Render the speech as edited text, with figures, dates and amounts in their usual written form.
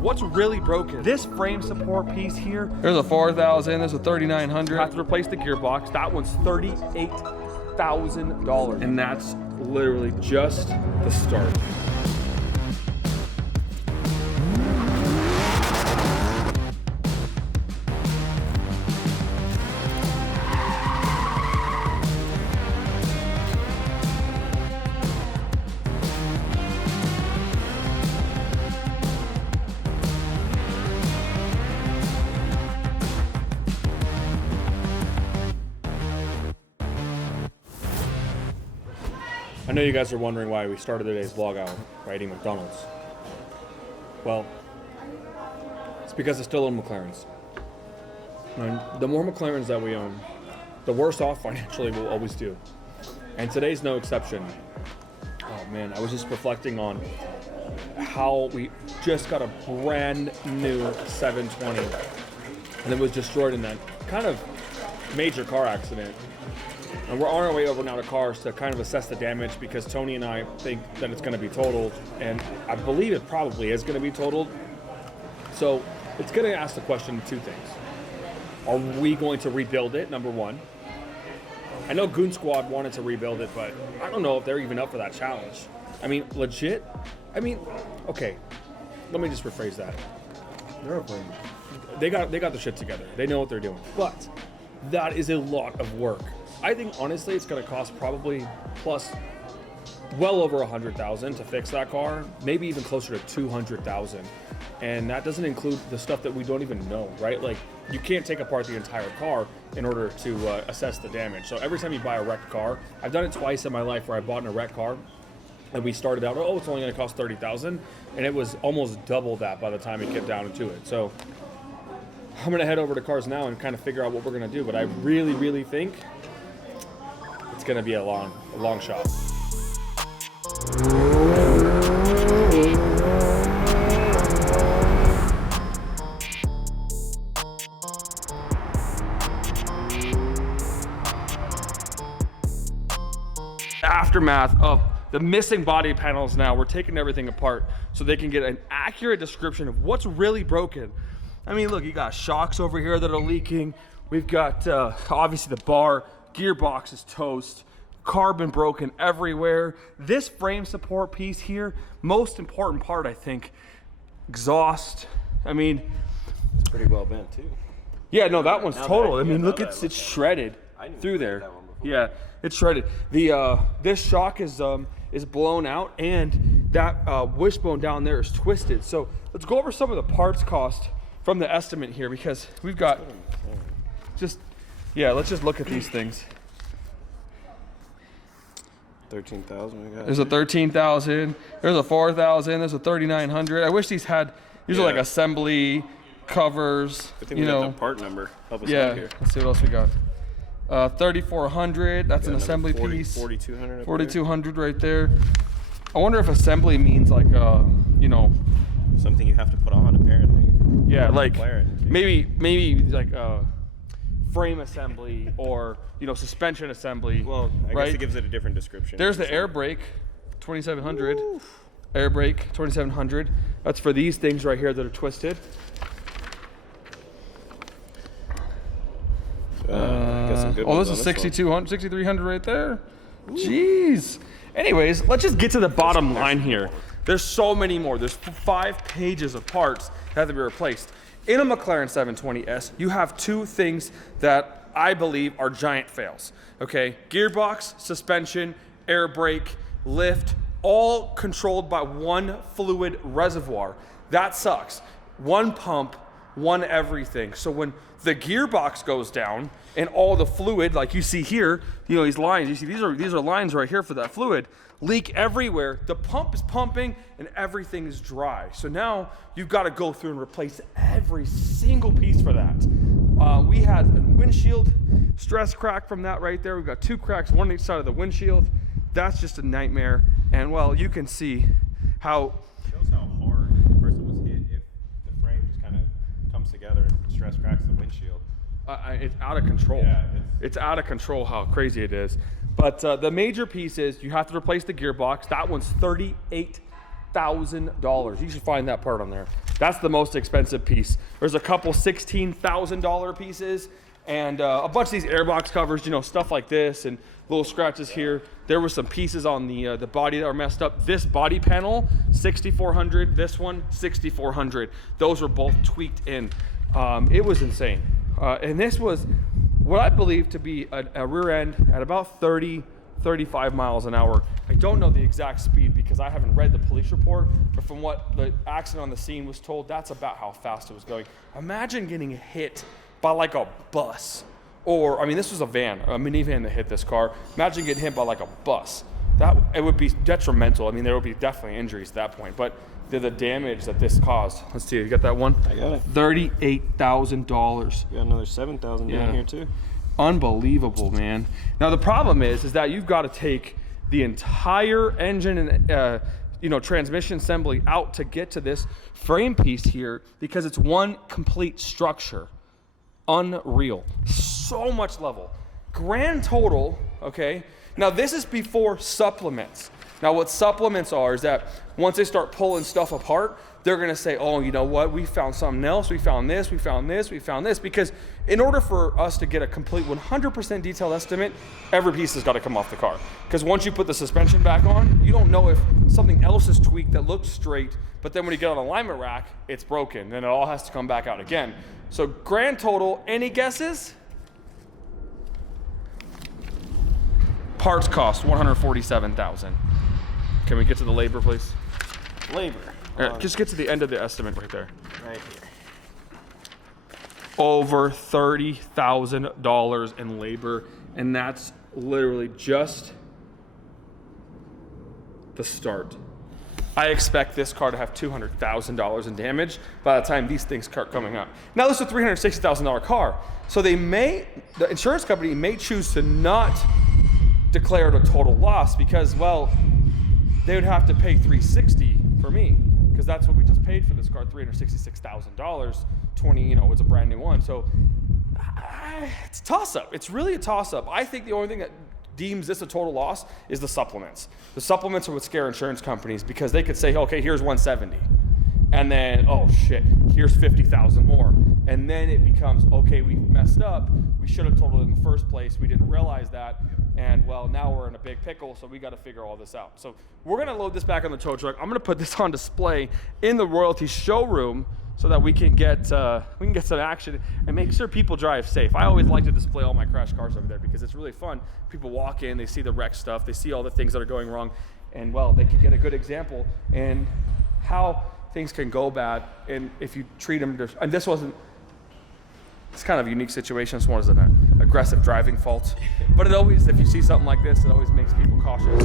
of what's really broken. This frame support piece here, there's a 4,000, there's a 3,900. You have to replace the gearbox. That one's $38,000. And that's literally just the start. I know you guys are wondering why we started today's vlog out by eating McDonald's. Well, it's because I still own McLarens. And the more McLarens that we own, the worse off financially we'll always do. And today's no exception. Oh man, I was just reflecting on how we just got a brand new 720 and it was destroyed in that kind of major car accident. And we're on our way over now to cars to kind of assess the damage because Tony and I think that it's going to be totaled, and I believe it probably is going to be totaled. So it's going to ask the question two things. Are we going to rebuild it, number one? I know Goon Squad wanted to rebuild it, but I don't know if they're even up for that challenge. I mean, legit? I mean, okay, let me just rephrase that. They got the shit together. They know what they're doing. But that is a lot of work. I think honestly it's going to cost probably plus well over 100,000 to fix that car, maybe even closer to 200,000. And that doesn't include the stuff that we don't even know, right? Like you can't take apart the entire car in order to assess the damage. So every time you buy a wrecked car, I've done it twice in my life where I bought a wrecked car and we started out, oh, it's only going to cost 30,000, and it was almost double that by the time it get down into it. So I'm going to head over to cars now and kind of figure out what we're going to do, but I really, really think it's going to be a long shot. Aftermath of the missing body panels now. We're taking everything apart so they can get an accurate description of what's really broken. I mean, look, you got shocks over here that are leaking. We've got obviously the bar. Gearbox is toast, carbon broken everywhere. This frame support piece here, most important part, I think, exhaust. I mean, it's pretty well bent too. Yeah, no, that one's total. I mean, look, it's shredded through there. Yeah, it's shredded. The this shock is blown out, and that wishbone down there is twisted. So let's go over some of the parts cost from the estimate here, because we've got let's just look at these things. 13,000 we got. There's a 13,000. There's a 4,000. There's a 3,900. I wish these are like assembly covers. I think we got the part number. Help us out here. Let's see what else we got. 3,400. That's an assembly piece. 4,200. 4,200 right there. I wonder if assembly means like something you have to put on apparently. Yeah, like maybe like frame assembly or suspension assembly. Well, I guess it gives it a different description. There's the air brake, 2,700. Air brake, 2,700. That's for these things right here that are twisted. There's a 6,200, 6,300 right there. Ooh. Jeez. Anyways, let's just get to the bottom line here. There's so many more. There's 5 pages of parts that have to be replaced. In a McLaren 720s, you have 2 things that I believe are giant fails. Okay, gearbox, suspension, air brake, lift, all controlled by one fluid reservoir. That sucks. One pump, one everything. So when the gearbox goes down and all the fluid, like you see here, these lines, you see these are lines right here for that fluid, leak everywhere. The pump is pumping and everything is dry. So now you've got to go through and replace every single piece for that. We had a windshield stress crack from that right there. We've got 2 cracks, one on each side of the windshield. That's just a nightmare. And well, you can see how shows how hard the person was hit if the frame just kind of comes together and stress cracks the windshield. It's out of control. Yeah, it's out of control how crazy it is. But the major piece is you have to replace the gearbox. That one's $38,000. You should find that part on there. That's the most expensive piece. There's a couple $16,000 pieces, and a bunch of these airbox covers, you know, stuff like this, and little scratches here. There were some pieces on the body that were messed up. This body panel, $6,400. This one, $6,400. Those were both tweaked in. It was insane. And this was what I believe to be a rear end at about 30, 35 miles an hour. I don't know the exact speed because I haven't read the police report, but from what the accident on the scene was told, that's about how fast it was going. Imagine getting hit by like a bus. Or, I mean, this was a minivan that hit this car. Imagine getting hit by like a bus. It would be detrimental. I mean, there would be definitely injuries at that point, but the damage that this caused. Let's see, you got that one? I got it. $38,000. You got another $7,000 down here too. Unbelievable, man. Now the problem is that you've got to take the entire engine and transmission assembly out to get to this frame piece here because it's one complete structure. Unreal. So much level. Grand total, okay? Now this is before supplements. Now what supplements are is that once they start pulling stuff apart, they're gonna say, oh, you know what, we found something else, we found this, we found this, we found this, because in order for us to get a complete 100% detailed estimate, every piece has gotta come off the car. Because once you put the suspension back on, you don't know if something else is tweaked that looks straight, but then when you get on an alignment rack, it's broken, and it all has to come back out again. So grand total, any guesses? Parts cost, $147,000. Can we get to the labor, please? Labor. Just get to the end of the estimate right there. Right here. Over $30,000 in labor, and that's literally just the start. I expect this car to have $200,000 in damage by the time these things start coming up. Now this is a $360,000 car, so the insurance company may choose to not declare it a total loss because, well, they would have to pay $360,000 for me because that's what we just paid for this car, $366,000. It's a brand new one. So it's a toss-up. It's really a toss-up. I think the only thing that deems this a total loss is the supplements. The supplements are what scare insurance companies because they could say, okay, here's $170,000. And then, oh shit, here's $50,000 more. And then it becomes, okay, we messed up. We should have totaled it in the first place. We didn't realize that. And well, now we're in a big pickle, so we got to figure all this out. So we're going to load this back on the tow truck. I'm going to put this on display in the royalty showroom so that we can get some action and make sure people drive safe. I always like to display all my crash cars over there because it's really fun. People walk in, they see the wreck stuff, they see all the things that are going wrong, and well, they can get a good example in how things can go bad, and if you treat them, and this wasn't, it's kind of a unique situation. This one is an aggressive driving fault, but it always, if you see something like this, it always makes people cautious.